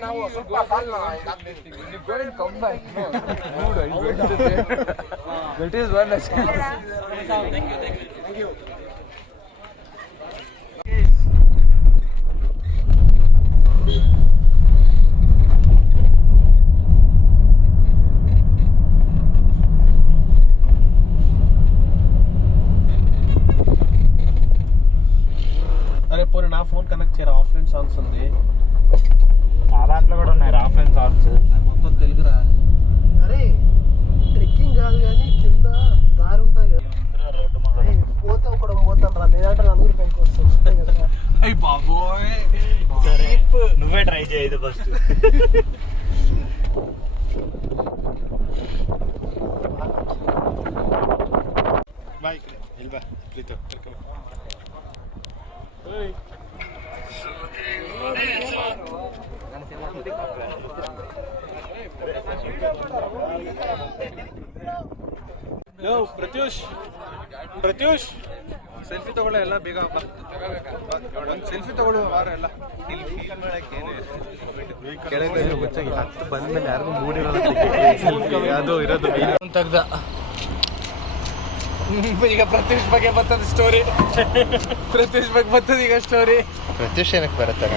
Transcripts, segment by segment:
ನಾವು ಸ್ವಲ್ಪ అరే పోనీ నా ఫోన్ కనెక్ట్ చేయరా ఆఫ్లైన్ సాంగ్స్ ఉంది నా దాంట్లో కూడా ఉన్నాయి ఆఫ్లైన్ సాంగ్స్ మొత్తం తెలుగురా అరే ట్రెక్కింగ్ కాదు కానీ కింద దారి ఉంటుంది కదా పోతే ఒకడు పోతాను రా లేదంటే నలుగురు పైకి వస్తాయి కదా అయ్యి బాబోయ్ సరే నువ్వే ట్రై చేయదు ఫస్ట్ బాయ్ వెళ్ళిబా ప్లీతో ಪ್ರತ್ಯೂಷ್ ಸೆಲ್ಫಿ ತಗೊಳ್ಳ ಎಲ್ಲ ಬೇಗ ಒಂದು ಸೆಲ್ಫಿ ತಗೊಳ್ಳುವ ವಾರ ಎಲ್ಲ ಹತ್ತು ಬಂದ್ಮೇಲೆ ಯಾರಿಗೂ ಮೂಡಿರೋದು ಅದು ಇರೋದು ತೆಗ್ದ ಈಗ ಪ್ರತ್ಯೂಷ್ ಬಗ್ಗೆ ಬರ್ತದ ಸ್ಟೋರಿ ಪ್ರತ್ಯೂಷ್ ಬಗ್ಗೆ ಬರ್ತದ ಈಗ ಸ್ಟೋರಿ ಪ್ರತ್ಯೂಷ್ ಏನಕ್ಕೆ ಬರುತ್ತೆ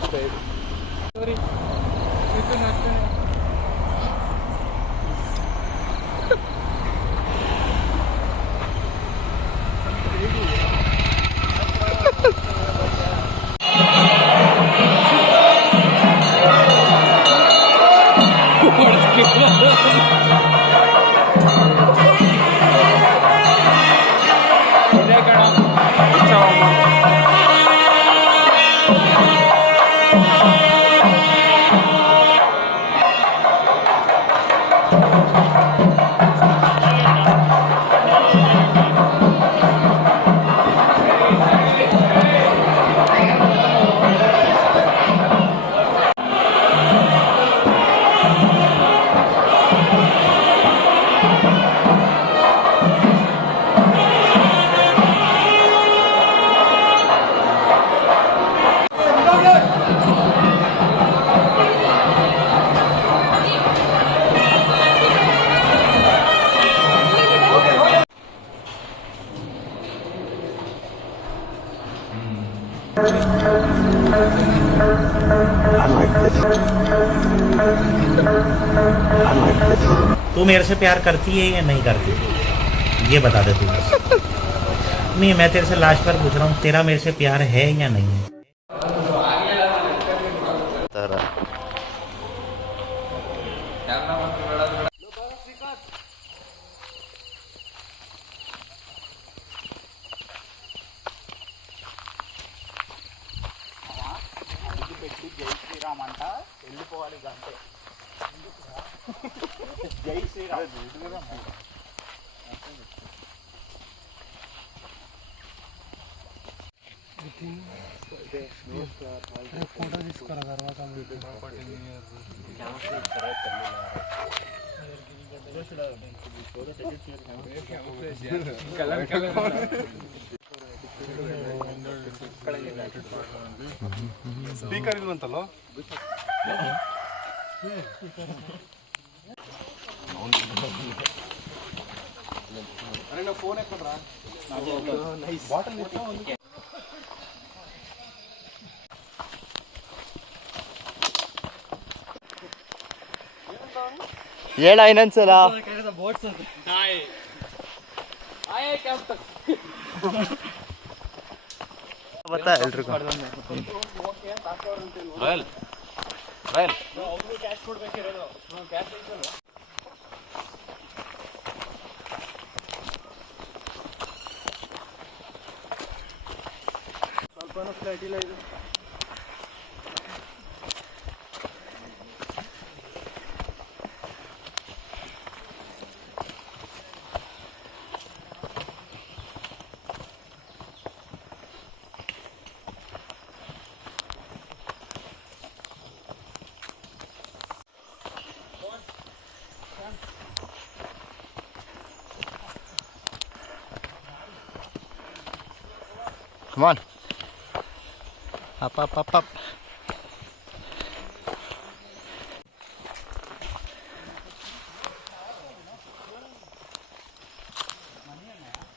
ಸ್ಟೋರಿ तू मेरे से प्यार करती है या नहीं करती ये बता दे तू नहीं मैं तेरे से लास्ट बार पूछ रहा हूँ तेरा मेरे से प्यार है या नहीं है జై శ్రీరామ్ అంట వెళ్ళిపోవాలి గంటే జై శ్రీరామ్ ఫోటో తీసుకురా తర్వాత ಸ್ಪೀಕರ್ ಇಲ್ವಂತಲ್ಲ ಅರೆ ನಾ ಫೋನ್ ಹಾಕೊಂಡ್ರಾ ಬಾಟಲ್ ಹೇಳ ಇನ್ನೊಂದ್ಸಲ ಬತ್ತಾ ಎಲ್ರಿಗೂ ಸ್ವಲ್ಪ ಫ್ಲೈಟ್ ಇಲ್ಲ ಇದು Come on. Up.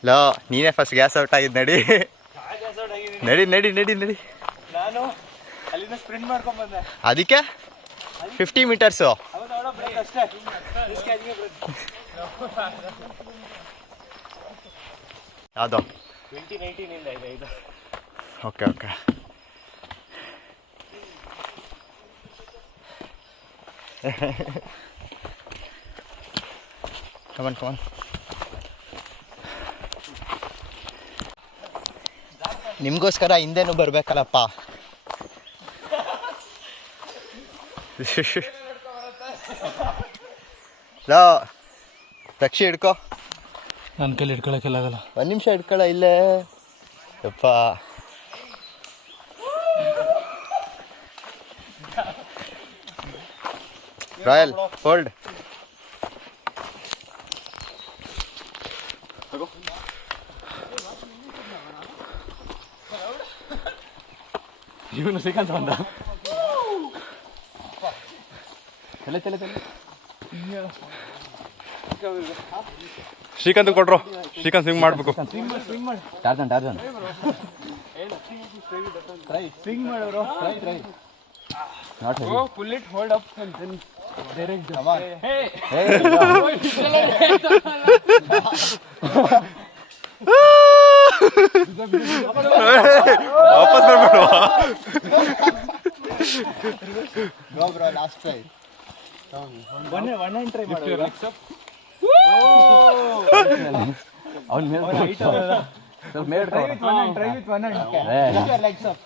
ಲೋ ನೀನೇ ಫಸ್ಟ್ ಗ್ಯಾಸ್ ಔಟ್ ಆಗಿದ್ದು ನಡಿ ನಾನು ಅಲ್ಲಿಂದ ಸ್ಪ್ರಿಂಟ್ ಮಾಡ್ಕೊಂಡ್ ಬಂದೆ. ಅದಕ್ಕೆ 50 ಮೀಟರ್ಸು. ಯಾವುದು 2019 ಇಂದ ಇದೆ ಇದು. ಓಕೆ ಕಮಾನ್ ನಿಮಗೋಸ್ಕರ ಹಿಂದೆನೂ ಬರಬೇಕಲ್ಲಪ್ಪ. ಲೋ ರಕ್ಷಿ ಹಿಡ್ಕೊ. ನನ್ನ ಕೈಲಿ ಹಿಡ್ಕೊಳಕ್ಕೆಲ್ಲಾಗಲ್ಲ. ಒಂದು ನಿಮಿಷ ಹಿಡ್ಕೊಳ್ಳ ಇಲ್ಲೇ ಯಪ್ಪ. Royal hold. ಇವನು ಶ್ರೀಕಾಂತ್ ಬಂದ. ಶ್ರೀಕಾಂತ್ ಕೊಟ್ರು. ಶ್ರೀಕಾಂತ್ ಸ್ವಿಂಗ್ ಮಾಡ್ಬೇಕು. ಟಾರ್ಜನ್ ಸ್ವಿಂಗ್ ಮಾಡೋರು. Pull it hold up direct. ವಾಪಸ್ ಬರ್ಬೇಡ. Last try. ಒನ್ ಟ್ರೈ ಮಾಡಿ. ಅವನ್ ಮೇಲೆ try with one hand. Legs up.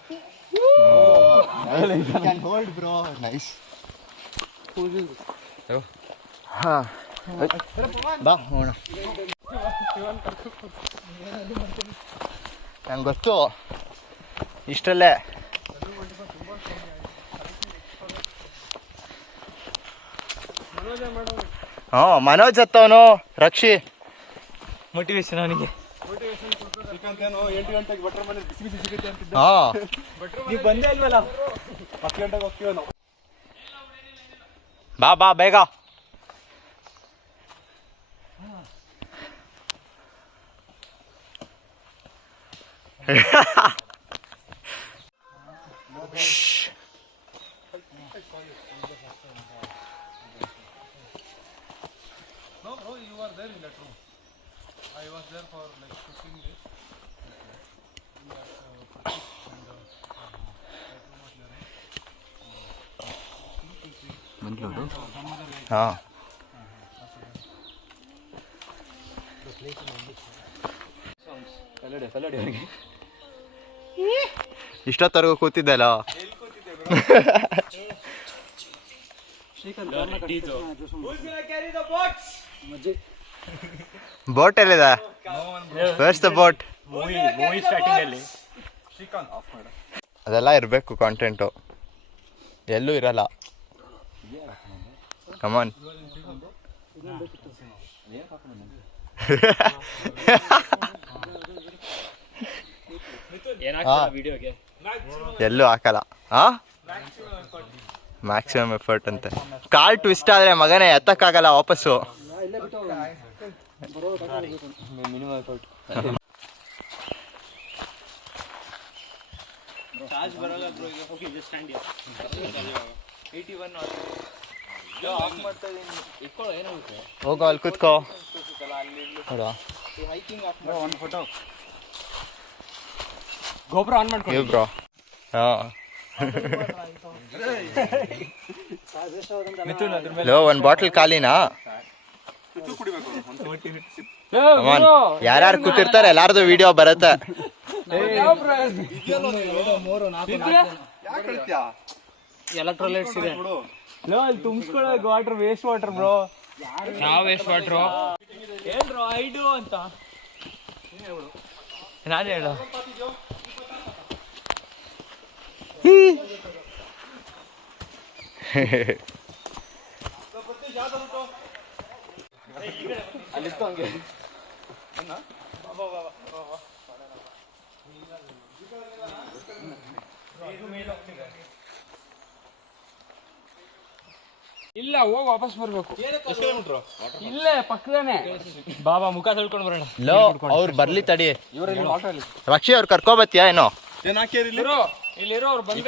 Can hold bro. Nice. ಬಾ ಹೋಣ. ನಂಗೆ ಗೊತ್ತು ಇಷ್ಟಲ್ಲೇ. ಮನೋಜ್ ಹತ್ತವನು ರಕ್ಷಿ ಮೋಟಿವೇಶನ್ ಅವನಿಗೆ. ನೀವು ಬಂದೇ ಇಲ್ವಲ್ಲ. 10 ಗಂಟೆಗೆ ಹೋಗ್ತೀವ ನಾವು. ಬಾ ಬೇಗ. No bro, you were there in that room. I was there for like 15 days. ಹಾಂ ಇಷ್ಟೊತ್ತರೆಗೂ ಕೂತಿದ್ದಲ್ಲ. ಬೋಟ್ ಎಲ್ಲಿದೆ? Wares the boat? Movie starting ಅಲ್ಲಿ ಅದೆಲ್ಲ ಇರಬೇಕು ಕಾಂಟೆಂಟು. ಎಲ್ಲೂ ಇರಲ್ಲ. ಕಮಾನ್. ಎಲ್ಲೂ ಹಾಕಲ್ಲ. ಮ್ಯಾಕ್ಸಿಮಮ್ ಎಫರ್ಟ್ ಅಂತೆ. ಕಾಲ್ ಟ್ವಿಸ್ಟ್ ಆದ್ರೆ ಮಗನೇ ಎತ್ತಕ್ಕಾಗಲ್ಲ ವಾಪಸ್ಸು. ಹೋಗೋ ಅಲ್ಲಿ ಕೂತ್ಕೋ. ಗೋಪುರ ಆನ್ ಮಾಡ್ಕೊಂಡು ಬ್ರೋ. ಲೋ ಒಂದು ಬಾಟಲ್ ಖಾಲಿನಾ? ಯಾರ್ಯಾರು ಕೂತಿರ್ತಾರೆ ಎಲ್ಲಾರ್ದು ವಿಡಿಯೋ ಬರುತ್ತೆ. ಎಲೆಕ್ಟ್ರೋಲೈಟ್ಸ್ ಇದೆ. ಅಲ್ಲಿ ತುಂಬಿಸ್ಕೊಳ್ಳೋ ವಾಟರ್ ವೇಸ್ಟ್ ವಾಟರ್ ಬ್ರೋ. ಯಾವ ವೇಸ್ಟ್ ವಾಟರ್ ಏನ್ ಬ್ರೋ? ಐಡು ಅಂತ ನಾನು ಹೇಳು. ಅಲ್ಲಿತ್ತು ಹಂಗೆ. ಇಲ್ಲ ಹೋಗಿ ವಾಪಸ್ ಬರ್ಬೇಕು. ಇಲ್ಲೇ ಪಕ್ಕದಾನೆ. ಬಾಬಾ ಮುಖ ತೊಳ್ಕೊಂಡು ಬರೋಣ. ಲೋ ಅವ್ರು ಬರ್ಲಿ ತಡಿ. ರಕ್ಷಿ ಅವ್ರು ಕರ್ಕೊಬತ್ತೀಯಾ ಏನೋ? ಇಲ್ಲಿರೋ ಅವ್ರು ಬಂದು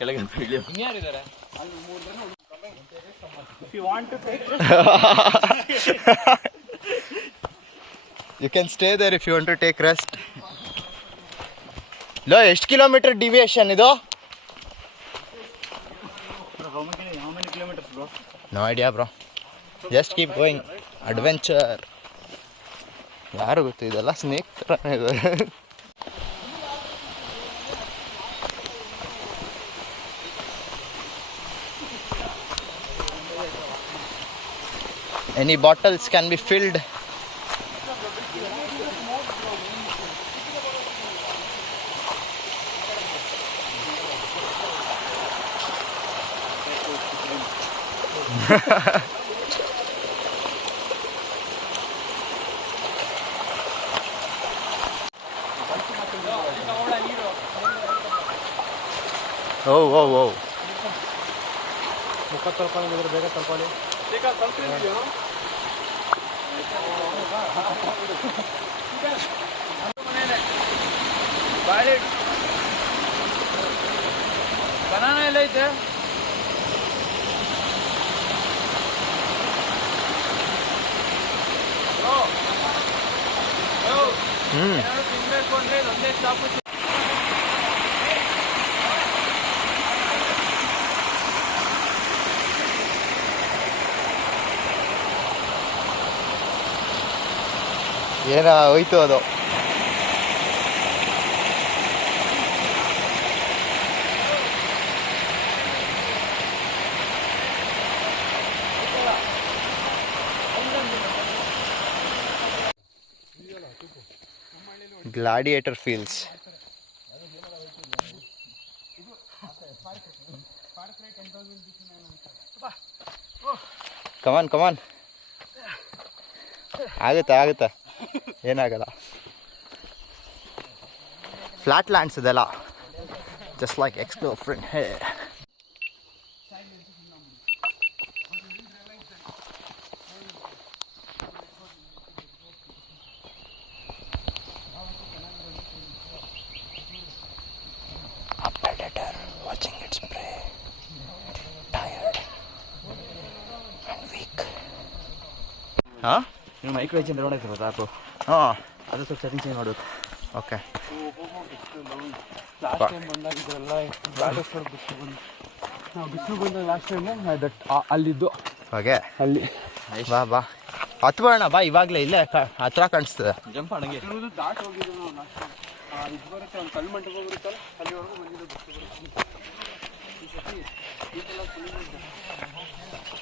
ಕೆಳಗೆ ಇನ್ಯಾರಿದ್ದಾರೆ? You can stay there if you want to take rest. Low ಎಷ್ಟು ಕಿಲೋಮೀಟರ್ ಡಿವಿಯೇಷನ್ ಇದು? No idea bro. Just keep going. Adventure. ಯಾರು ಗೊತ್ತು ಇದೆಲ್ಲ ಸ್ನೇಕ್ ಥರನೇ ಇದೆ. Any bottles can be filled. ಓ ಮುಖ ತೊಳ್ಕೊಂಡಿದ್ರೆ ಬೇಗ ತೊಳ್ಕೊಳ್ಳಿ. ಬನಾನ ಎಲ್ಲ ಐತೆ. ತಿನ್ಬೇಕು ಅಂದ್ರೆ ಒಂದೇ ಸ್ಟಾಪ್. ಏನ ಹೋಯ್ತು ಅದು. Gladiator Fields. Come on. ಆಗುತ್ತಾ ಏನಾಗಲ್ಲ. ಫ್ಲಾಟ್ ಲ್ಯಾಂಡ್ಸ್ ಇದೆಲ್ಲ. Just like explore friend here. A predator watching its prey, tired and weak. Huh? ನೀವು ಮೈಕ್ರೋ ಚೇಂಜ್ ನೋಡೋಕೆ ಸಾಕು. ಹಾಂ, ಅದು ಸ್ವಲ್ಪ ಸೆಟ್ಟಿಂಗ್ ಚೇಂಜ್ ಮಾಡೋದು. ಓಕೆ. ಲಾಸ್ಟ್ ಟೈಮ್ ಬಂದಾಗಿದ್ರಲ್ಲ ಬಿಸಿಲು ಬಂದಾಗ ಲಾಸ್ಟ್ ಟೈಮ್ ಅಲ್ಲಿದ್ದು ಹಾಗೆ ಅಲ್ಲಿ ಬಾ ಹತ್ಬೋಣ ಬಾ. ಇವಾಗಲೇ ಇಲ್ಲೇ ಹತ್ರ ಕಾಣಿಸ್ತದೆ. ಜಂಪ್ ಮಾಡಂಗೆ ದಾಟ್ ಹೋಗಿದ್ದು ನಾವು ಲಾಸ್ಟ್ ಟೈಮ್. ಇದು ಬರುತ್ತೆ ಒಂದು ಕಲ್ಲು ಮಂಟಪ ಬರುತ್ತಲ್ಲ ಅಲ್ಲಿವರೆಗೂ ಬಂದಿದ್ದು.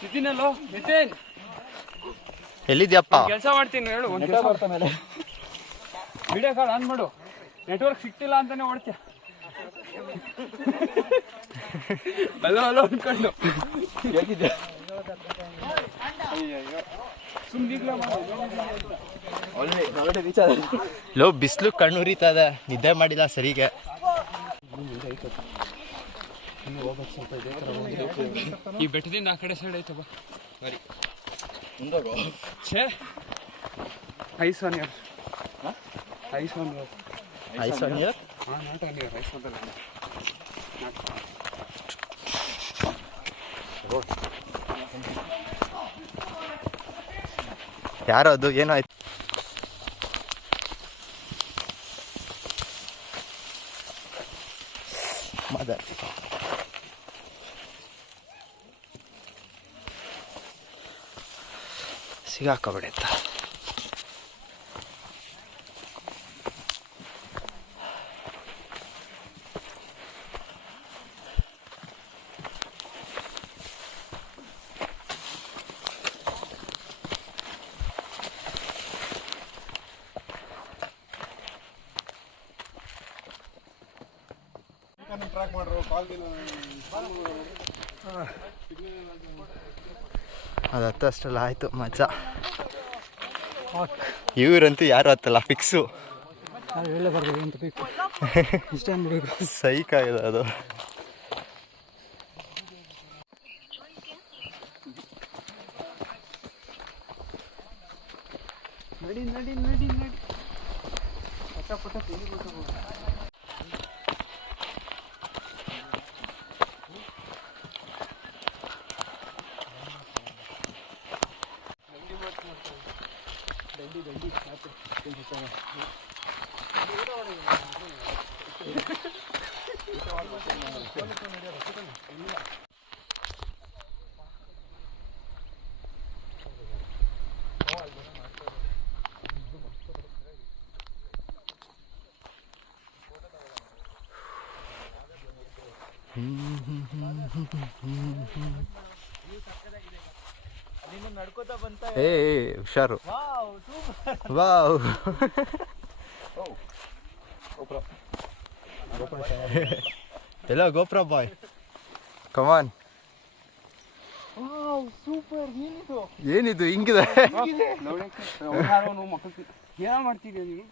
ನಿತಿನಲ್ಲೋ ನಿತಿನ್ ಎಲ್ಲಿದ್ಯಪ್ಪ? ಕೆಲಸ ಮಾಡ್ತೀನಿ ಹೇಳು. ಒಂದು ಕೆಲಸ ಬರ್ತಾ ಮೇಲೆ ವಿಡಿಯೋ ಕಾಲ್ ಆನ್ ಮಾಡು. ನೆಟ್ವರ್ಕ್ ಸಿಗ್ತಿಲ್ಲ ಅಂತಾನೆ ಓಡ್ತೀಯ. ಹಲೋ ಅನ್ಕೊಂಡು ಹೇಗಿದ್ದೆ? ಲೋ ಬಿಸಿಲು ಕಣ್ಣು ಉರಿತದೆ. ನಿದ್ದೆ ಮಾಡಿಲ್ಲ ಸರಿಗೆ. ಈ ಬೆಟ್ಟದಿಂದ ಆ ಕಡೆ ಸೈಡ್ ಐತಪ್ಪ. ಛೇ ice on ear. Ice on ear. Ice on ear? ಹಾಂ, not on ear. Ice on ಯಾರೋ ಅದು ಏನೋ ಆಯ್ತು. ಮದರ್ ಸಿಗಾಕಬಿಡುತ್ತ. ಅದು ಹತ್ತಷ್ಟೆಲ್ಲ ಆಯ್ತು ಮಜಾ. ಇವರಂತೂ ಯಾರು ಹತ್ತಲ್ಲ, ಫಿಕ್ಸು. ಒಳ್ಳೆ ಬರ್ತದೆ ಅಂತ ಬೇಕು ಇಷ್ಟ ಅನ್ಬೇಕು. ಸೈಕ್ ಆಗಿದೆ ಅದು. ನಡಿ ನಡಿ ನಡಿ ನಡಿ ಪಟ ಪಟ ನಡ್ಕೋತಾ ಬಂತ. ಏ ಹುಷಾರು. ವಾವ್ ಎಲ್ಲೋ ಗೋಪ್ರ ಬಾಯ್ ಕಮಾನ್. ಸೂಪರ್. ಏನಿದು ಹಿಂಗಿದೆ? ಏನ ಮಾಡ್ತಿದ್ಯಾ ನೀವು?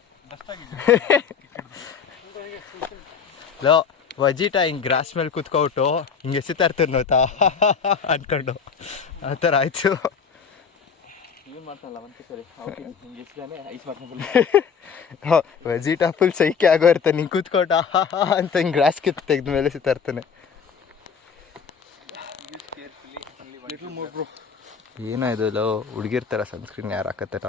ಲೋ ವಜಿಟ ಹಿಂಗೆ ಗ್ರಾಸ್ ಮೇಲೆ ಕುತ್ಕೊಬಿಟ್ಟು ಹಿಂಗೆ ಎಸಿತಾ ಇರ್ತೀರಿ ನೋಯ್ತಾ ಅನ್ಕೊಂಡು ಆ ಥರ ಆಯಿತು. ವಜಿಟ ಫುಲ್ ಸೈಕೆ ಆಗೋ ಇರ್ತಾನೆ, ಹಿಂಗೆ ಕೂತ್ಕೊಟ ಅಂತ ಹಿಂಗೆ ಗ್ರಾಸ್ ಕಿತ್ತು ತೆಗೆದ ಮೇಲೆ ಎಸಿತಾ ಇರ್ತಾನೆ. ಏನೋ ಇದು ಲೋ ಹುಡುಗಿರ್ತಾರ ಸನ್ಸ್ಕ್ರೀನ್ ಯಾರು ಹಾಕತ್ತಾರ?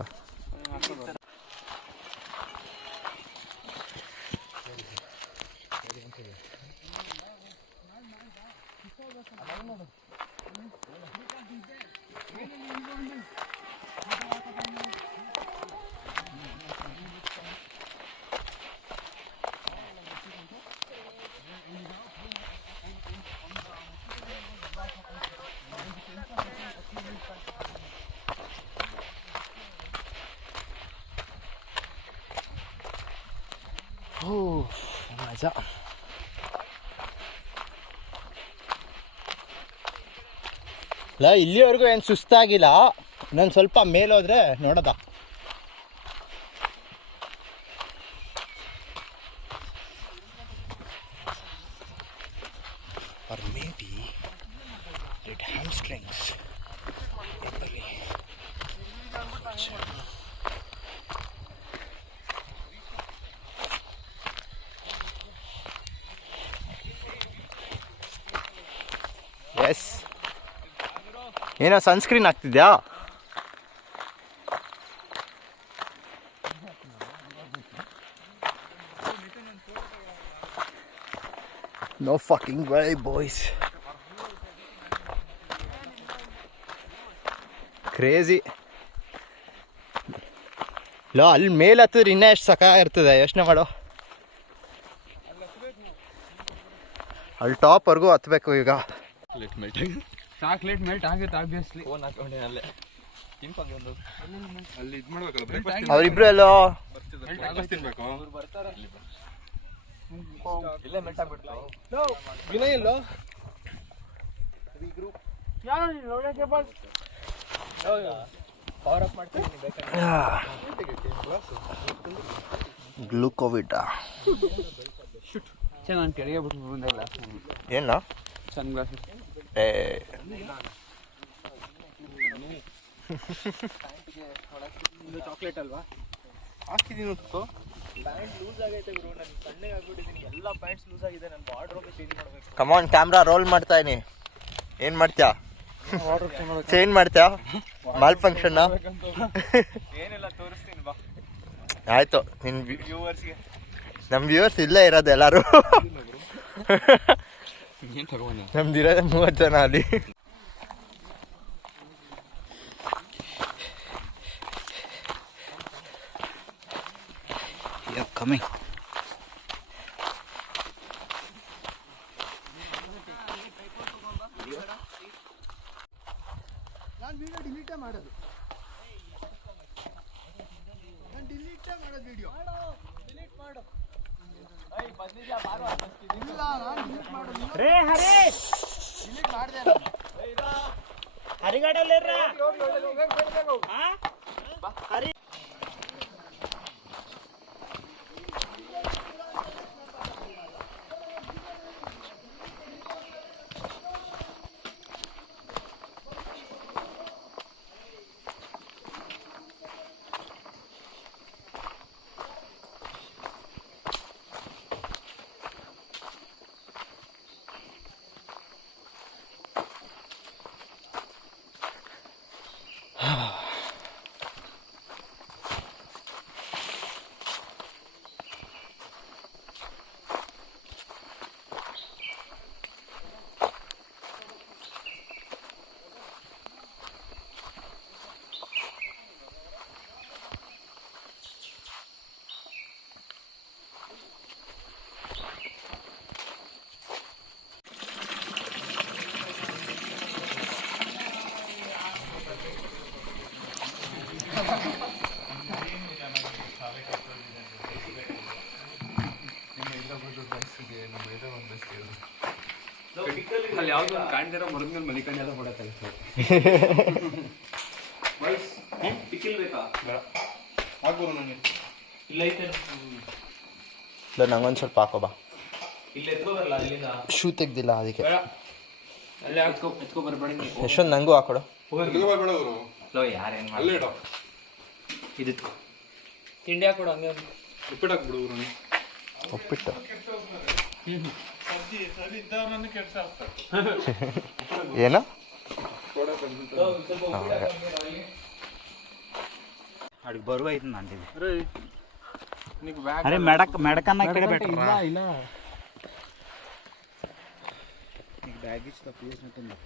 ಓ ಮಜಾ. ಇಲ್ಲ ಇಲ್ಲಿವರೆಗೂ ಏನು ಸುಸ್ತಾಗಿಲ್ಲ, ನಾನು ಸ್ವಲ್ಪ ಮೇಲೋದ್ರೆ ನೋಡೋದ. Or maybe did hamstrings. Yes, ಏನೋ ಸನ್ಸ್ಕ್ರೀನ್ ಹಾಕ್ತಿದ್ಯಾ? No fucking way, boys. Crazy. ಲೋ ಅಲ್ಲಿ ಮೇಲೆ ಹತ್ತಿದ್ರೆ ಇನ್ನೂ ಎಷ್ಟು ಸಕಾಗಿರ್ತದೆ ಯೋಚನೆ ಮಾಡೋ. ಅಲ್ಲಿ ಟಾಪ್ವರೆಗೂ ಹತ್ಬೇಕು ಈಗ. ಚಾಕ್ಲೇಟ್ ಮೆಲ್ಟ್ ಆಗುತ್ತೆ ಆಬ್ವಿಯಸ್ಲಿ. ಅಲ್ಲಿ ಇದು ಮಾಡ್ಬೇಕಲ್ಲ, ಅವರಿಬ್ರು ಎಲ್ಲೋ ತಿನ್ಬೇಕು. ಇಲ್ಲೇ ಮೆಲ್ಟ್ ಆಗ್ಬಿಡ್ತು. ವಿನಯ್ ಎಲ್ಲೋ? ಯಾರು ನೀನು ನೋಡಕ್ಕೆ ಬಸ್ ಪವರ್ ಅಪ್ ಮಾಡ್ತೀನಿ ಬೇಕಾದ್ರೆ. ಗ್ಲೂಕೋವಿಟಾ ನಾನು ಕೆಳಗೆ ಬಿಟ್ಟು ಬಂದೆ ಗ್ಲಾಸ್. ಏನು ಸನ್ ಗ್ಲಾಸ್ ಚಾಕ್ಲೇಟ್ ಅಲ್ವಾ ಹಾಕಿದೀನಿ. ಪ್ಯಾಂಟ್ ಲೂಸ್ ಆಗೈತೆ ಬ್ರೋ, ನಾನು ಸಣ್ಣಗೆ ಆಗ್ಬಿಟ್ಟಿದ್ದೀನಿ. ಎಲ್ಲ ಪ್ಯಾಂಟ್ಸ್ ಲೂಸ್ ಆಗಿದೆ, ನಾನು ಬಾರ್ಡ್ರೋಗೆ ಚೇಂಜ್ ಮಾಡಬೇಕು. ಕಮಾನ್ ಕ್ಯಾಮ್ರಾ ರೋಲ್ ಮಾಡ್ತಾ ಇದೀನಿ. ಏನು ಮಾಡ್ತೀಯಾ? ಚೇಂಜ್ ಮಾಡ್ತೀಯಾ? ಮಾಲ್ ಫಂಕ್ಷನ್ ಏನೆಲ್ಲ ತೋರಿಸ್ತೀನಿ ಬಾ. ಆಯ್ತು, ನಿನ್ನ ವ್ಯೂವರ್ಸ್ಗೆ. ನಮ್ಮ ವ್ಯೂವರ್ಸ್ ಇಲ್ಲೇ ಇರೋದು ಎಲ್ಲರೂ. ನಮ್ದಿರೋದೇ 30 ಜನ ಅಲ್ಲಿ. ಕಮಿಂಗ್. ನಾನು ವಿಡಿಯೋ ಡಿಲೀಟೇ ಮಾಡೋದು. ವಿಡಿಯೋ ಡಿಲೀಟ್ ಮಾಡು. ಇಲ್ಲ ನಾನು ಡಿಲೀಟ್ ಮಾಡೋದು. ರೇ ಹರಿ ಡಿಲೀಟ್ ಮಾಡಿದೆ. ಹರಿಗಡಲ್ಲ ಹರಿ ಅಲ್ಲಿ ಯಾವ್ದೋ ಒಂದು ಕಾಣ್ದಿರೋ ಮರದ ಮೇಲೆ ಮಲಿಕಂಡೆಲ್ಲ ಮಾಡತ್ತಲ್ಲ ಪಿಕ್ಕಿಲ್ ಬೇಕಾ ಆಗ್ಬೋದು ನನಗೆ ಇಲ್ಲ ಐತೆ ಇಲ್ಲ ನಂಗೊಂದು ಸ್ವಲ್ಪ ಹಾಕೋ ಬಾ. ಇಲ್ಲಿ ಎತ್ಕೋ ಬರಲ್ಲ ಅಲ್ಲಿಂದ ಶೂ ತೆಗ್ದಿಲ್ಲ ಅದಕ್ಕೆ. ಅಲ್ಲೇ ಎತ್ಕೋ ಬರ್ಬೇಡಿ ನೀವು. ಎಷ್ಟೊಂದು ನಂಗೂ ಹಾಕೊಡು. ಬೇಡ ಅವರು ಲೋ ಯಾರೇನು ಅಲ್ಲೇ ಇಡೋ ಇದಿತ್ಕೋ ತಿಂಡಿ ಹಾಕೊಡು ಹಂಗೆ ಉಪ್ಪಿಟ್ಟು ಹಾಕ್ಬಿಡು ಅವರು ಉಪ್ಪಿಟ್ಟು ಏನು అడిగి బరువు అవుతుందండి ఇది. నీకు బ్యాగ్ అరే మెడకన్నా ఇక్కడే బెటర్ ಇಲ್ಲ ಇಲ್ಲ నీకు బ్యాగ్ ఇచ్చి తప్పు చేసినట్టుంది.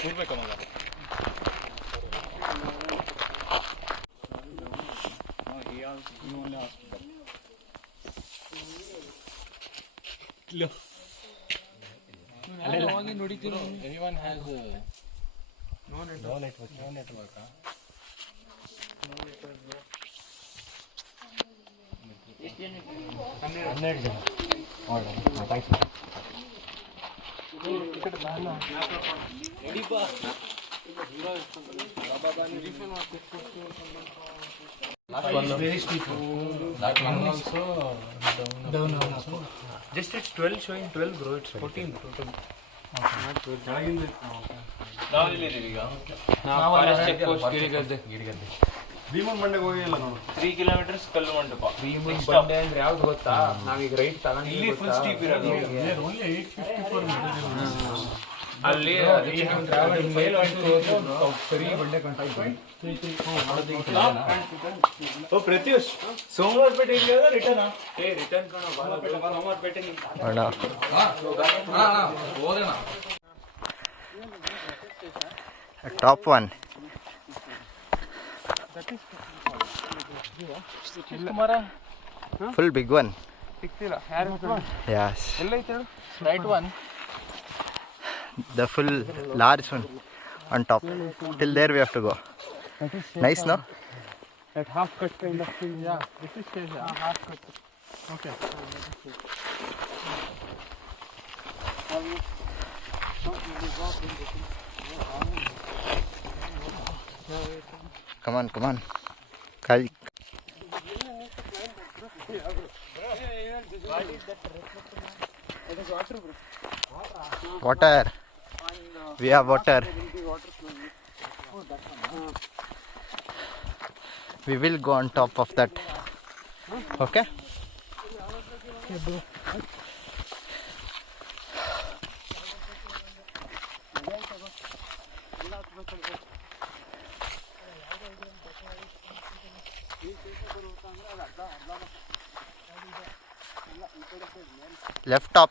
ಕೂರ್ಬೇಕಮ್ಮ Anyone has no network. No network. very steep. That one also Down. Just it's 12 showing 12 bro, it's 14 total. ನಾವು ಇಲ್ಲಿದ್ದೀವಿ ಈಗ ನಾವು ಫಾರೆಸ್ಟ್ ಚೆಕ್ ಪೋಸ್ಟ್ ಗಿರಿಗದ್ದೆ ಭೀಮನ್ ಬಂಡೆಗೆ ಹೋಗಿಲ್ಲ ನೋಡು 3 ಕಿಲೋಮೀಟರ್ಸ್ ಕಲ್ಲು ಮಂಟಪ. ಭೀಮನ್ ಬಂಡೆ ಅಂದ್ರೆ ಯಾವ್ದು ಗೊತ್ತಾ? ನಾವೀಗ ರೈಟ್ ತಗೊಂಡು ಇಲ್ಲಿ ಫುಲ್ ಸ್ಟೀಪ್ ಇರೋದು only 854 meters. ಅಲ್ಲಿ ಸರಿ ಬಂಡೆ ಕಾಣ್ತಾ ಓ ಪ್ರತ್ಯೂಷ್ ಸೋಮವಾರಪೇಟೆ ಇದೆಯಾ ರಿಟರ್ನ್ ರಿಟರ್ನ್ ಕಣ ಸೋಮವಾರಪೇಟೆ ಅಣ್ಣ top one full big one. ಸಿಕ್ತಿಲ್ಲ ಯಾರು ಯಸ್, ಎಲ್ಲೈತೆ ಹೇಳು right one the full large one on top. Till there we have to go. Nice, no? That half cut kind of thing. Yeah, this is half cut. Okay. Come on. Kali. Water. We have water. We will go on top of that. Okay? Left top.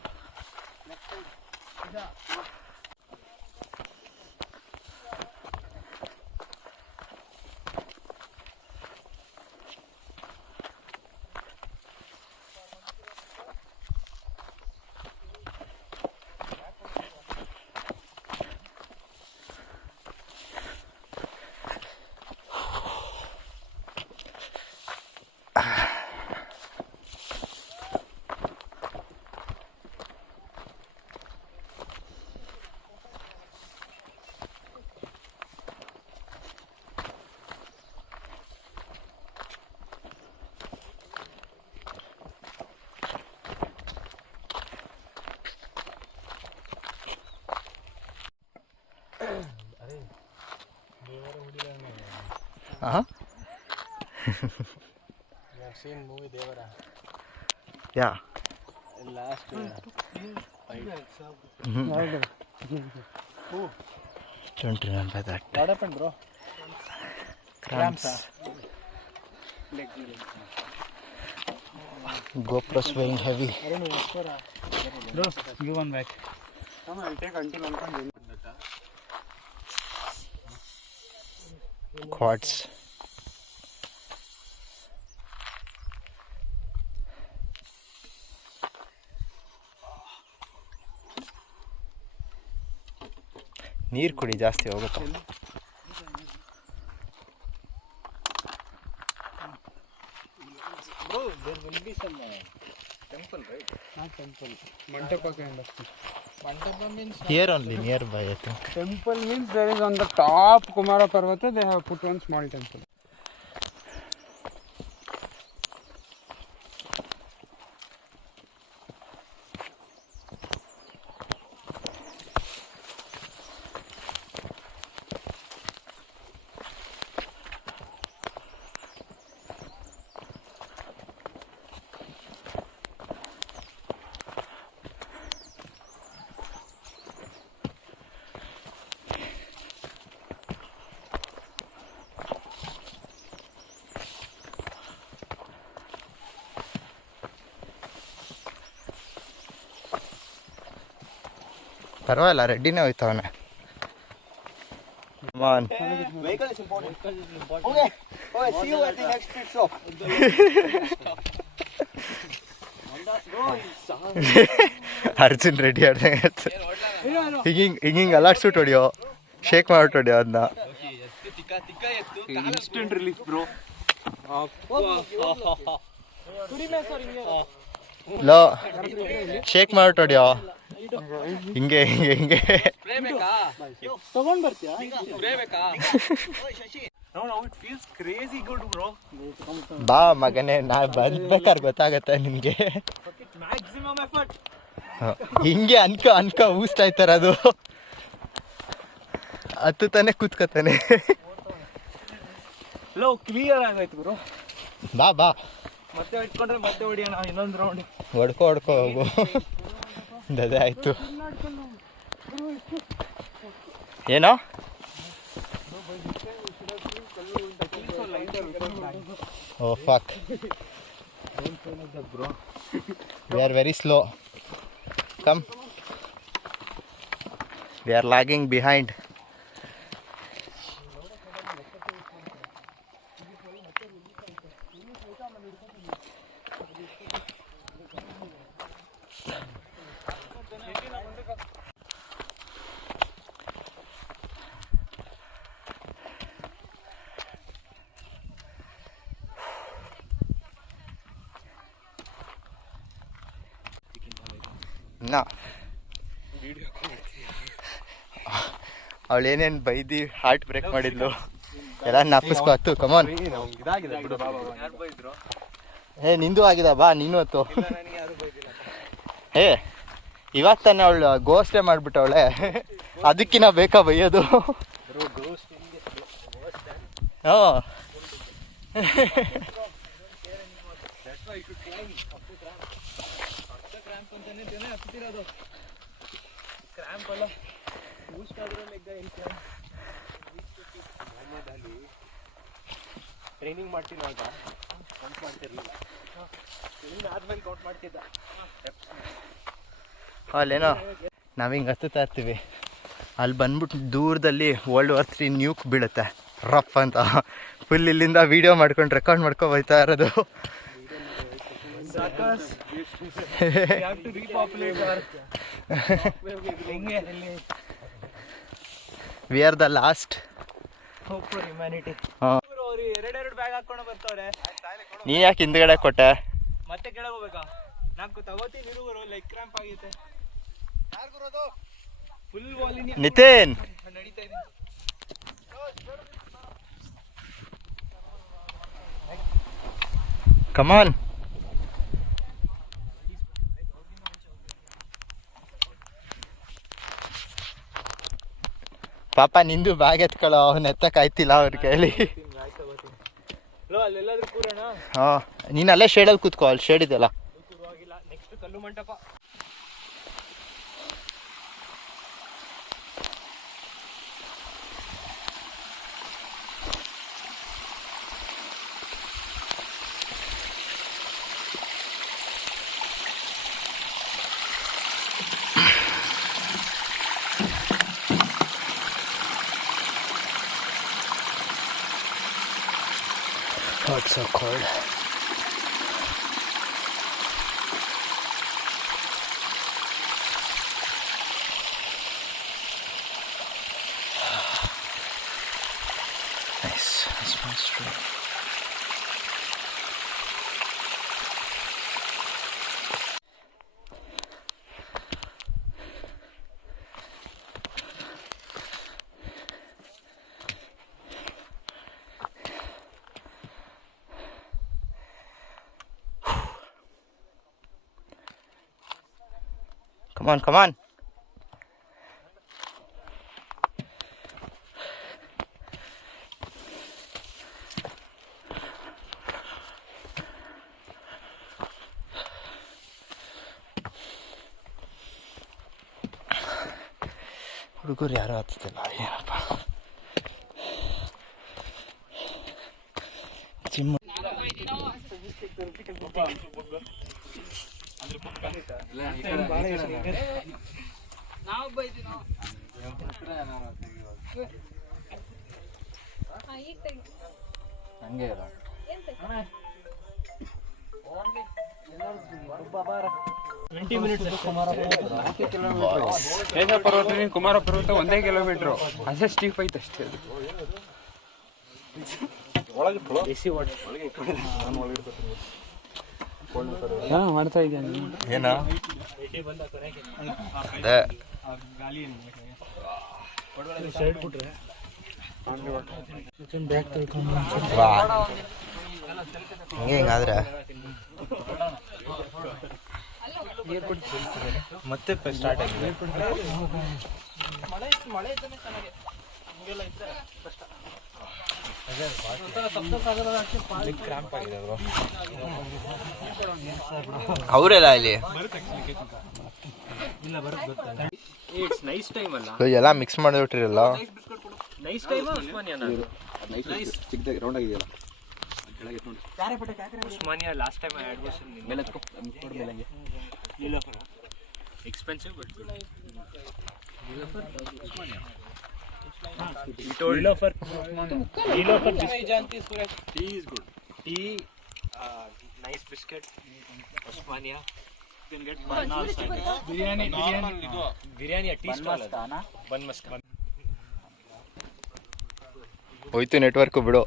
seen movie Devara. Yeah Last don't remember that. what happened, bro? Cramps. GoPro weighing heavy. Bro, give one back. Come on, I'll take until 1.1. Quads. ನೀರು ಕುಡಿ, ಜಾಸ್ತಿ ಹೋಗುತ್ತಾ. Bro, there will be some temple, right? Not temple. Mandapa kind of thing. Mandapa means Here only, nearby, I think. Temple means there is on the top Kumara Parvata, they have put one small temple. ಪರವಾಗಿಲ್ಲ, ರೆಡ್ಡಿನೇ ಹೋಯ್ತವನೆ. vehicle is important. Okay, see you at the next pit stop. Arjun ready ಆಡ್ದಂಗೆ ಹಿಂಗಿಂಗ್ ಅಲಾಡ್ಸ್ಬಿಟ್ಟು ಹೊಡಿಯೋ, shake ಮಾಡ್ಬಿಟ್ಟು ಹೊಡಿಯೋ ಅದನ್ನ. Instant relief, bro. ಲೋ, shake ಮಾಡ್ಬಿಟ್ಟು ಹೊಡಿಯೋ, ಹಿಂಗೆ ಹಿಂಗೆ ಹಿಂಗೆ. ತಗೊಂಡ್ ಬರ್ತೀಯಾ? No, it feels crazy good, bro. ಬಾ ಮಗನೇ, ನಾ ಬಂದ್ಬೇಕಾದ್ರೆ ಗೊತ್ತಾಗತ್ತೆ ನಿನ್ಗೆ. Maximum effort. ಹಿಂಗೆ ಅನ್ಕ ಊಸ್ತಾ ಇರ್ತಾರೆ, ಅದು ಹತ್ತುತ್ತಾನೆ ಕೂತ್ಕೊತಾನೆ. ಲೋ, ಕ್ಲಿಯರ್ ಆಗಾಯ್ತು ಬ್ರೋ. ಬಾ ಬಾ, ಮತ್ತೆ ಇಟ್ಕೊಂಡ್ರೆ ಮತ್ತೆ ಹೊಡಿಯೋಣ ಇನ್ನೊಂದು ರೌಂಡ್. ಹೊಡ್ಕೊ ಹೋಗು. ಅದೇ ಆಯ್ತು. ಏನೋ ಓ fuck, we are very slow. Come, we are lagging behind. ನಾ ಅವಳೇನೇನು ಬೈದಿ ಹಾರ್ಟ್ ಬ್ರೇಕ್ ಮಾಡಿದ್ಲು ಎಲ್ಲ ನಾಪಿಸ್ಕೊ. ಹತ್ತು ಕಮಾನ್. ಏ ನಿಂದು ಆಗಿದೆ, ಬಾ ನೀನು ಹೊತ್ತು. ಏ ಇವಾಗ ತಾನೆ ಅವಳು ಗೋಸ್ಟೇ ಮಾಡ್ಬಿಟ್ಟವಳೆ, ಅದಕ್ಕಿನ್ನ ಬೇಕಾ ಬೈಯೋದು? ಹಾಂ, ಟ್ರೈನಿಂಗ್ ಮಾಡ್ತಿಲ್ಲ ಅಂತ ಕೌಂಟ್ ಮಾಡ್ತಿರ್ಲಿಲ್ಲ, ಟ್ರೈನಿಂಗ್ ಆದ್ಮೇಲೆ ಕೌಂಟ್ ಮಾಡ್ತಿದ್ದ. ಅಲ್ಲೇನೋ ನಾವು ಹಿಂಗೆ ಹತ್ತುತ್ತಾ ಇರ್ತೀವಿ, ಅಲ್ಲಿ ಬಂದ್ಬಿಟ್ಟು ದೂರದಲ್ಲಿ World War III ನ್ಯೂಕ್ ಬೀಳುತ್ತೆ ರಫ್ ಅಂತ. ಫುಲ್ ಇಲ್ಲಿಂದ ವೀಡಿಯೋ ಮಾಡ್ಕೊಂಡು ರೆಕಾರ್ಡ್ ಮಾಡ್ಕೊಂಡು ಹೋಗ್ತಾ ಇರೋದು. We are the last hope for humanity. ಎರಡೆರಡು ಬ್ಯಾಗ್ ಹಾಕೊಂಡು ಬರ್ತಾವ್ರೆ. ನೀ ಯಾಕೆ ಹಿಂದ್ಗಡೆ ಕೊಟ್ಟೆ? ಮತ್ತೆ ಕೆಳಗೆ ಹೋಗ್ಬೇಕಾ? ನಾಲ್ಕು ತಗೋತೀನಿ ಇರುವರು, ಲೆಗ್ ಕ್ರಾಂಪ್ ಆಗೈತೆ. ಫುಲ್ ವಾಲಿನಿ ನಿತಿನ್, ನಡೀತಾ ಇದೆ. ಕಮಾನ್. ಪಾಪ ನಿಂದು ಬ್ಯಾಗ್ ಎತ್ಕೊಳ್ಳೋ, ಅವ್ನು ಎತ್ತಕ್ಕಾಯ್ತಿಲ್ಲ ಅವ್ರ ಕೈಲಿ. ಅಲ್ಲೆಲ್ಲಾದ್ರೂ ಕೂರೋಣ. ಹಾಂ, ನೀನು ಅಲ್ಲೇ ಶೇಡಲ್ಲಿ ಕೂತ್ಕೋ, ಅಲ್ಲಿ ಶೇಡ್ ಇದೆಯಲ್ಲ. ಕೂರುವಾಗಿಲ್ಲ. ನೆಕ್ಸ್ಟ್ ಕಲ್ಲು ಮಂಟಪ. Oh, it's so cold. Nice. This one's true. Come on, come on. ಹುಡುಗರು ಯಾರು ಹತ್ತುತ್ತಿಲ್ಲ, ಏನಪ್ಪ. ಜಿಮ್ ಹಂಗೆ ಇಲ್ಲ. ಶೇಷ ಪರ್ವತ ಕುಮಾರ ಪರ್ವತ 1 ಕಿಲೋಮೀಟ್ರು, ಅದೇ ಸ್ಟೀಪ್ ಐತೆ ಅಷ್ಟೇ. ಅದು ಮಾಡ್ತಾ ಇದ್ದೇನೆ. ಏನ ಅದೇ ಹಂಗೆ ಹಿಂಗಾದ್ರೆ ಮತ್ತೆ ಸ್ಟಾರ್ಟ್ ಆಗಿದೆ. ಅವರೆಲ್ಲ ಇಲ್ಲಿ ಇಟ್ಸ್ ನೈಸ್ ಟೈಮ್ ಅಲ್ಲ, ಎಲ್ಲ ಮಿಕ್ಸ್ ಮಾಡಿಬಿಟ್ಟಿರಲ್ಲ. Nice time. ಚಿಕ್ಕದಾಗಿ ರೌಂಡ್ ಆಗಿದೆಯಲ್ಲ. Osmania last time Nilofer expensive but Nilofer tea is good. Tea nice biscuit. Osmania you can get bun also. Biryani tea stall bun ಮಸ್ಕಾನ್. ಹೋಯ್ತು ನೆಟ್ವರ್ಕು ಬಿಡು.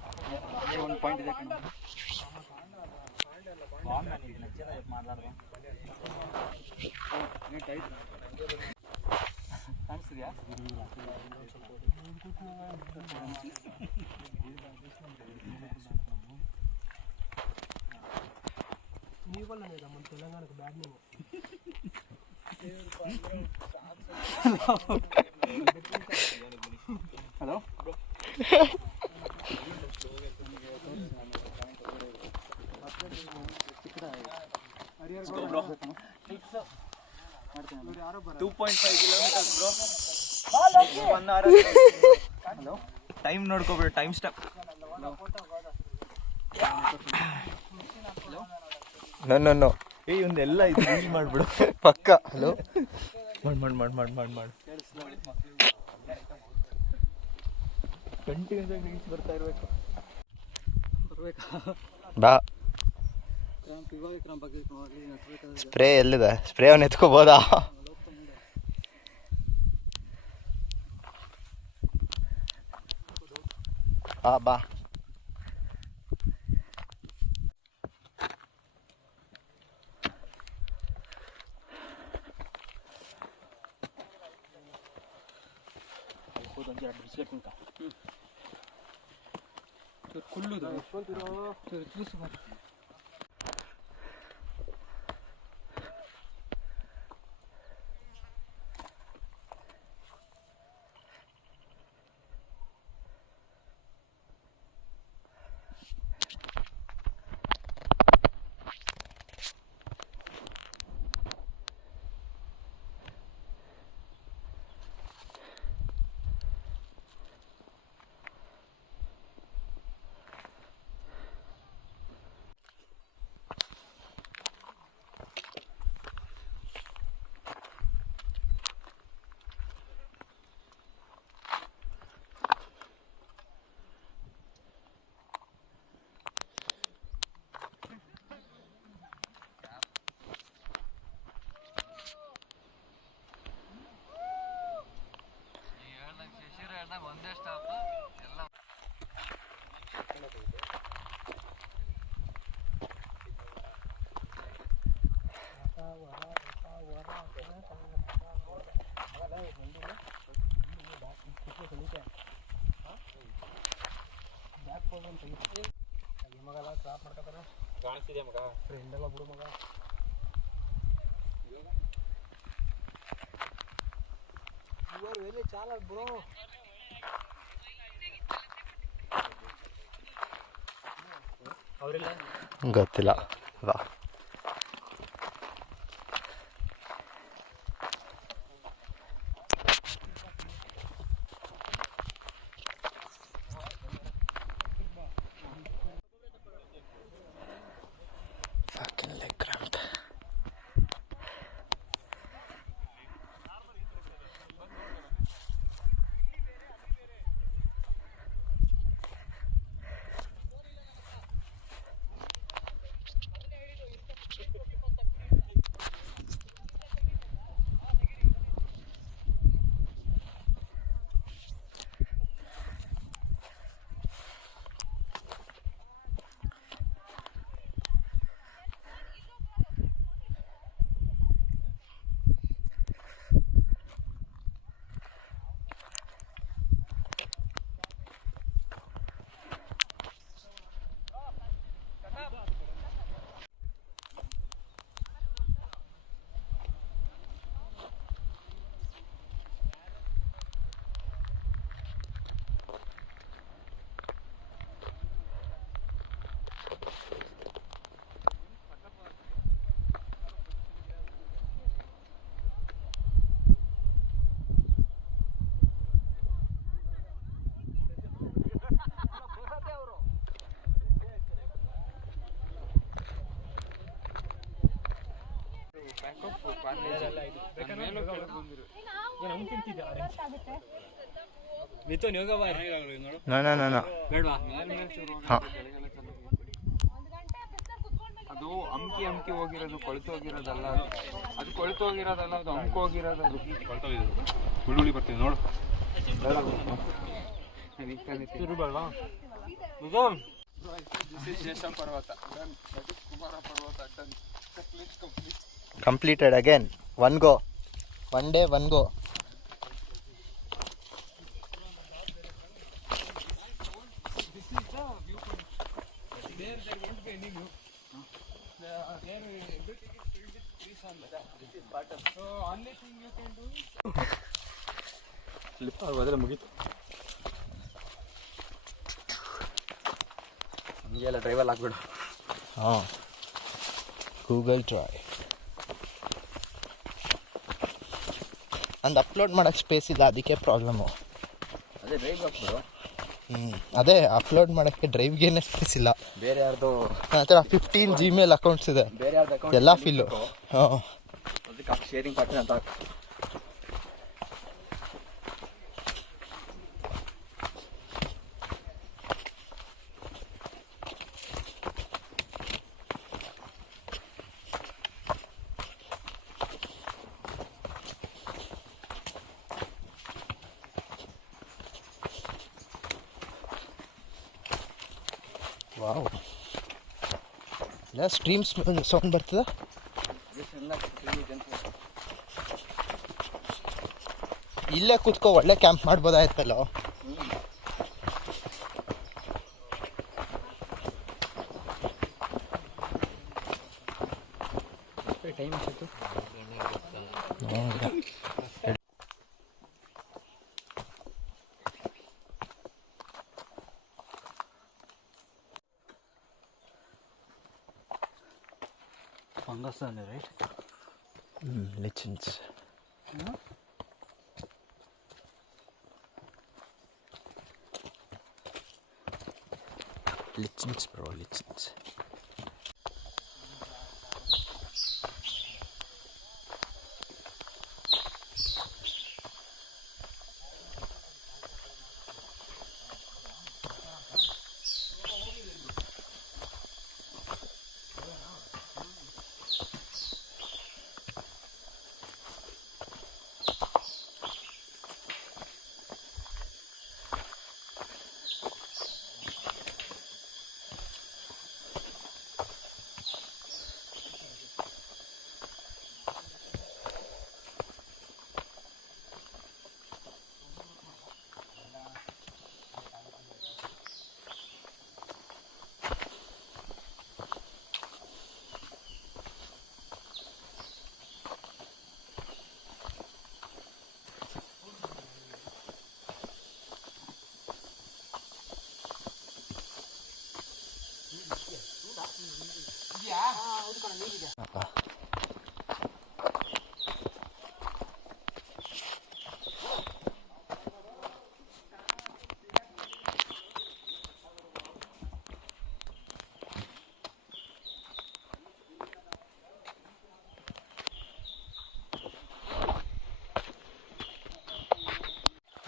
ನೀವಲ್ಲ ನಮ್ಮ ತೆಲಂಗಾಣಕ್ಕೆ ಬ್ಯಾಡ್ ನೀವು. Hello bro. 2.5 kilometers bro. 1 hour. Hello. Time ನೋಡ್ಕೋಬೇಡ, ಟೈಮ್ ಸ್ಟಾಪ್. ನೋ ಏಯ್ ಒಂದೆಲ್ಲ ಇದು ರೀಲ್ ಮಾಡ್ಬಿಡು ಪಕ್ಕ. ಹಲೋ ಮಾಡು ಕಂಟಿನ್ಯೂಸ್ ಆಗಿ ರೀಲ್ಸ್ ಬರ್ತಾ ಇರಬೇಕು. ಬಾ. ಸ್ಪ್ರೇ ಎಲ್ಲಿದೆ? ಸ್ಪ್ರೇ ಅವನ್ನ ಎತ್ಕೋಬೋದಾ? ಬಾ. ಮಗಲ್ಲ ಸ್ಟಾಪ್ ಮಾಡ್ಕೊತಾರ ಕಾಣಿಸ್ತಿದೆ ಮಗ. ಫ್ರೆಂಡ್ ಎಲ್ಲ ಬಿಡು ಮಗ. ಇವರು ವೆರಿ ಚಾಲ ಬ್ರೋ. ಅವರಿಲ್ಲ ಗೊತ್ತಿಲ್ಲ ವಾ. Fucking leg cramp. ಮಿಥುನ್ ಯೋಗ ಬಾ. ನೋ ಬೇಡವಾ? ಹಾಂ ಅದು ಅಮ್ಕಿ ಹೋಗಿರೋದು, ಕೊಳ್ತು ಹೋಗಿರೋದಲ್ಲ ಅದು ಕೊಳ್ತು ಹೋಗಿರೋದಲ್ಲ, ಅದು ಅಮ್ಕಿ ಹೋಗಿರೋದು. ಅದು ಹುಳುಳಿ ಬರ್ತೀವಿ ನೋಡು. ತಿರುಬಲ್ವಾ ಪರ್ವತ, ಕುಮಾರ ಪರ್ವತ done. Completed again. One go, one day one go. ಮುಗೀತು. ನಮಗೆಲ್ಲ ಡ್ರೈವಲ್ಲಿ ಹಾಕ್ಬಿಡು. ಹಾಂ, ಗೂಗಲ್ ಡ್ರೈವ್. ಒಂದು ಅಪ್ಲೋಡ್ ಮಾಡೋಕ್ಕೆ ಸ್ಪೇಸ್ ಇಲ್ಲ, ಅದಕ್ಕೆ ಪ್ರಾಬ್ಲಮ್ಮು. ಅದೇ ಡ್ರೈವ್ ಹಾಕ್ಬಿಡು. ಅದೇ ಅಪ್ಲೋಡ್ ಮಾಡೋಕ್ಕೆ ಡ್ರೈವ್ಗೇನೆ ಸ್ಪೇಸ್ ಇಲ್ಲ. ಬೇರೆ ಯಾರ್ದು ನನ್ನ ಹತ್ರ 15 Gmail ಅಕೌಂಟ್ಸ್ ಇದೆ, ಬೇರೆ ಯಾರ್ದು ಅಕೌಂಟ್ ಎಲ್ಲ ಫಿಲ್ಲು. ಹಾಂ, ಅದಕ್ಕೆ ಶೇರಿಂಗ್ ಪಾರ್ಟ್ನರ್ ಅಂತ ಹಾಕು. ವಾವ್, ಇಲ್ಲ ಸ್ಟ್ರೀಮ್ಸ್ ಸೌಂಡ್ ಬರ್ತದೆ. ಇಲ್ಲೇ ಕೂತ್ಕೋ, ಒಳ್ಳೆ ಕ್ಯಾಂಪ್ ಮಾಡ್ಬೋದಾಯ್ತಲ್ಲ. ಟೈಮ್ ಎಷ್ಟಿತ್ತು? ಫಂಗಸ್ ಅಂದ್ರೆ right. Lichens. Lichens bro, lichens.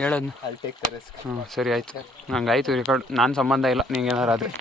ಹೇಳೋದು I'll take the risk. ಹ್ಞೂ ಸರಿ ಆಯಿತು. ನಂಗೆ ಆಯಿತು ರೆಕಾರ್ಡ್, ನಾನು ಸಂಬಂಧ ಇಲ್ಲ ನಿಂಗೆ ಏನಾರು ಆದರೆ.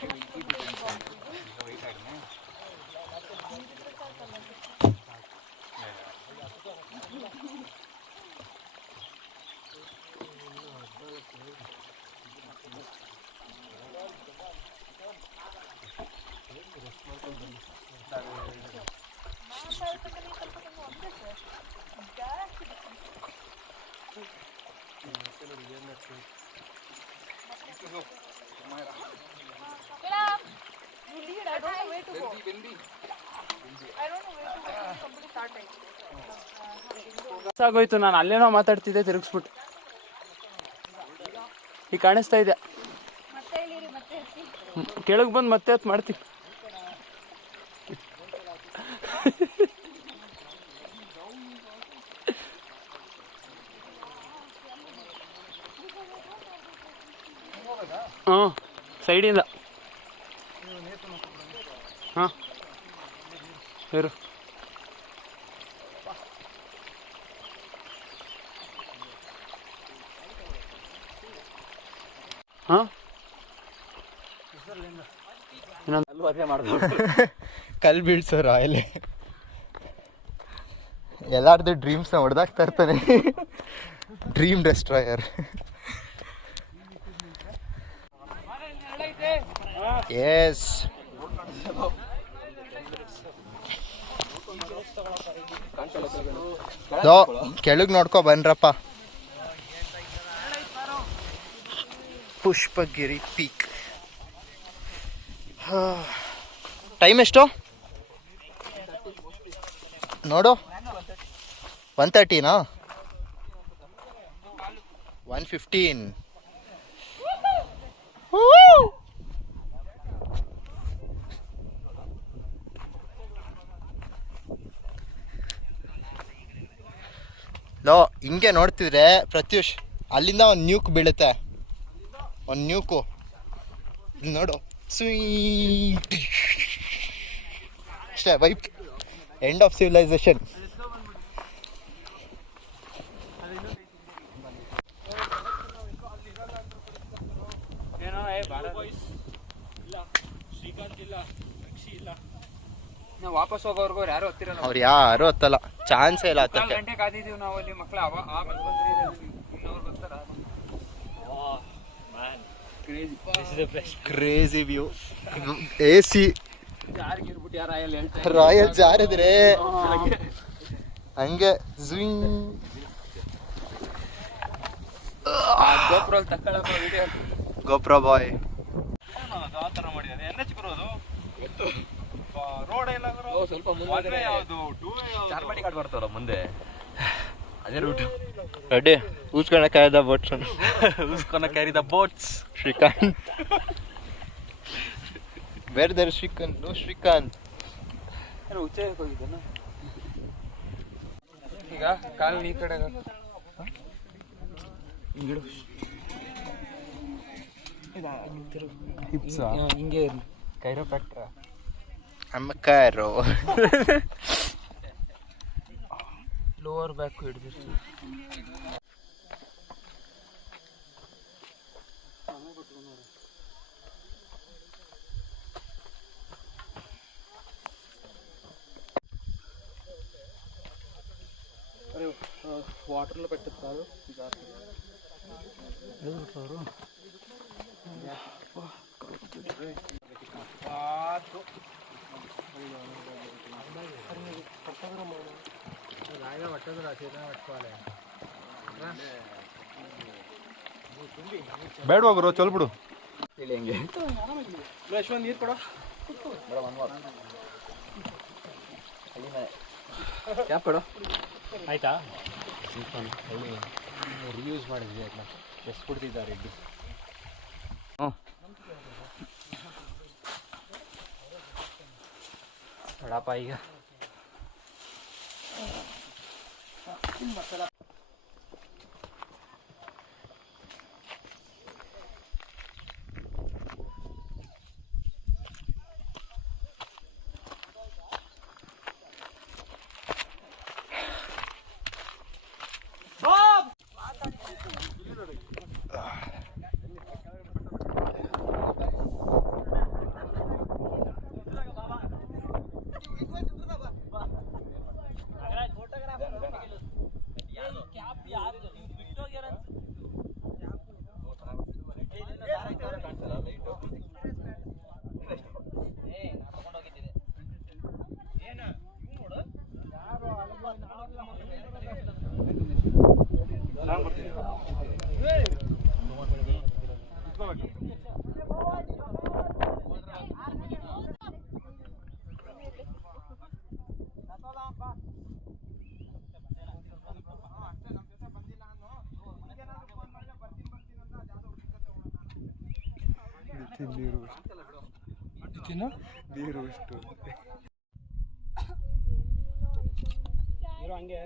ಆಗೋಯ್ತು, ನಾನು ಅಲ್ಲೇನೋ ಮಾತಾಡ್ತಿದ್ದೆ ತಿರುಗಿಸ್ಬಿಟ್ಟು. ಈಗ ಕಾಣಿಸ್ತಾ ಇದೆ, ಕೆಳಗೆ ಬಂದು ಮತ್ತೆ ಹೊತ್ತು ಮಾಡ್ತೀನಿ. ಹ್ಞೂ ಸೈಡಿಂದ. ಹಾಂ ಇರು. ಹಾಂ ಕಲ್ಲು ಬೀಳ್ಸೋರು ಆಯಲ್ಲಿ ಎಲ್ಲಾರ್ದು ಡ್ರೀಮ್ಸ್ನ ಹೊಡೆದಾಕ್ತಾ ಇರ್ತಾನೆ. Dream destroyer. ಎಸ್ ಕೆಳಗೆ ನೋಡ್ಕೊ ಬನ್ರಪ್ಪ. ಪುಷ್ಪಗಿರಿ ಪೀಕ್. ಟೈಮ್ ಎಷ್ಟು ನೋಡು? 1:30ನಾ? 1:15. ಲೋ ಹಿಂಗೆ ನೋಡ್ತಿದ್ರೆ ಪ್ರತ್ಯೂಷ್ ಅಲ್ಲಿಂದ ಒಂದು ನ್ಯೂಕ್ ಬೀಳುತ್ತೆ, ಒಂದು ನ್ಯೂಕು ನೋಡು. ಅಷ್ಟೇ, ವೈಪ್. End of civilisation. ನಾವು ವಾಪಸ್ ಹೋಗೋರ್ಗು ಯಾರು ಹತ್ತಿರಲ್ಲ. ಅವ್ರು ಯಾರು ಹತ್ತಲ್ಲ, ಚಾನ್ಸೇ ಇಲ್ಲ ಹತ್ತಕ್ಕೆ. ಗಂಟೆ ಕಾದಿದ್ದೀವಿ ನಾವು ಅಲ್ಲಿ. ಮಕ್ಕಳು ಆಮೇಲೆ ಬಂದ್ರಿ ಇನ್ನವ್ರು ಬರ್ತಾರ. Crazy view. AC ರಾಯಲ್ ಜಾರಿದ್ರೆ ಹಂಗೆ ಝುಯಿಂಗ್. ಗೋಪ್ರೋ ಬಾಯ್ ಮುಂದೆ ಅದೇ ರೂಟ್. ರೆಡಿ? ಊಸ್ಕೊಂಡ carry the boats. Carry the boats. Srikanth. ಬೇರೆ ದೇರ್ ಶ್ರೀಕಾಂತ್. ನೋ ಶ್ರೀಕಾಂತ್. ಉಚ್ಚಕ್ಕೆ ಹೋಗಿದ್ದಾನ. ಈಗ ಕಾಲು ಈ ಕಡೆ ಹಿಂಗಿಡು. ಹಿಂಗೆ ಕೈರೋಪ್ರಾಕ್ಟರ್. ಅಮ್ಮಕಾರೋ. Lower back ಹಿಡಿದಿರ್ತೀವಿ. వాటర్లో పెట్టిస్తారు. ಬೇಡವಾ ಗುರು, ಚಲ್ಬಿಡು. ನೀರು ಕೊಡ. ಕ್ಯಾಪ್ ಕೊಡು. ಆಯ್ತಾ? ರಿಯೂಸ್ ಮಾಡಿದ್ವಿ ಅದನ್ನ. ಎಷ್ಟು ಕೊಡ್ತಿದ್ದಾರೆ ಇಲ್ಲಿ? ನೋಡಪ್ಪ ಈಗ ನೀರು ಇಷ್ಟು ಹಂಗೆ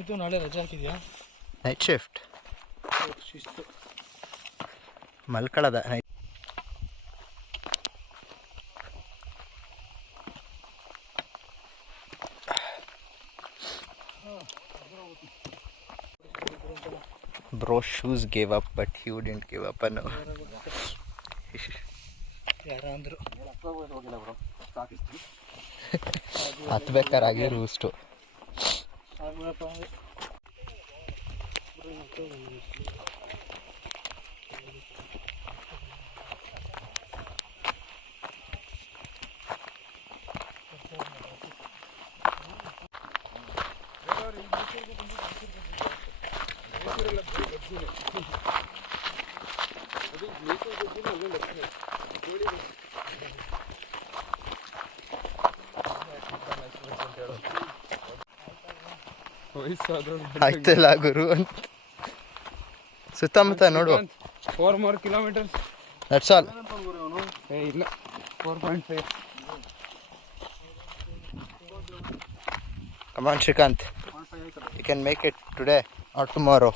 ಇದು ನಾಳೆ ರಜೆ ಹಾಕಿದ್ಯಾ? ನೈಟ್ ಶಿಫ್ಟ್ ಶಿಸ್ತು. ಮಲ್ಕೊಳ್ಳೋದ Bro, shoes gave up, but you didn't give up. No. ಯಾರ ಅಂದ್ರು ಹತ್ಬೇಕಾರಾಗಿ ರೂಸ್ಟು ಆಯ್ತಲ್ಲ ಗುರು ಅಂತ ಸುತ್ತಮುತ್ತ ನೋಡು. 4 more kilometers. That's all. ಇಲ್ಲ 4.5. Come on, Shrikant. You can make it today or tomorrow.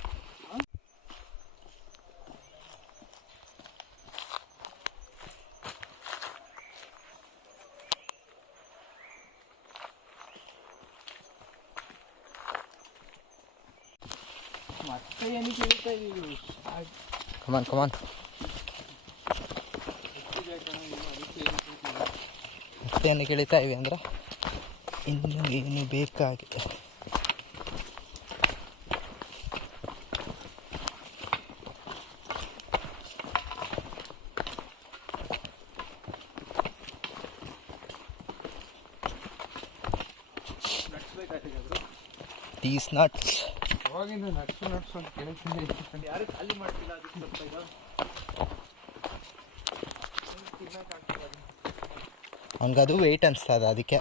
Come on, come on. ಮತ್ತೆ ಏನಕ್ಕೆ ಇಳಿತಾ ಇವೆ ಅಂದ್ರೆ ಇನ್ನು ಏನು ಬೇಕಾಗಿದೆ. These nuts. ಅವಾಗಿಂದ ನಟ್ಸು ಅಂತ ಕೇಳ್ತೀನಿ. ಯಾರು ಖಾಲಿ ಮಾಡ್ತಿಲ್ಲ ಅದಕ್ಕೆ ಸ್ವಲ್ಪ ಈಗ ಹಂಗದು ವೆಯ್ಟ್ ಅನಿಸ್ತದ ಅದಕ್ಕೆ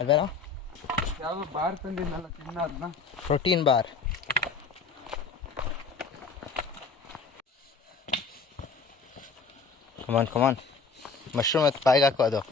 ಅಲ್ವೇನೋ. ಯಾವ ಬಾರ್ ತಂದಿದ್ನಲ್ಲ ತಿನ್ನ ಅದನ್ನ ಪ್ರೋಟೀನ್ ಬಾರ್. ಕಮಾನ್ ಕಮಾನ್. ಮಶ್ರೂಮ್ ಮತ್ತು ಬಾಯಿಗೆ ಹಾಕೋ ಅದು.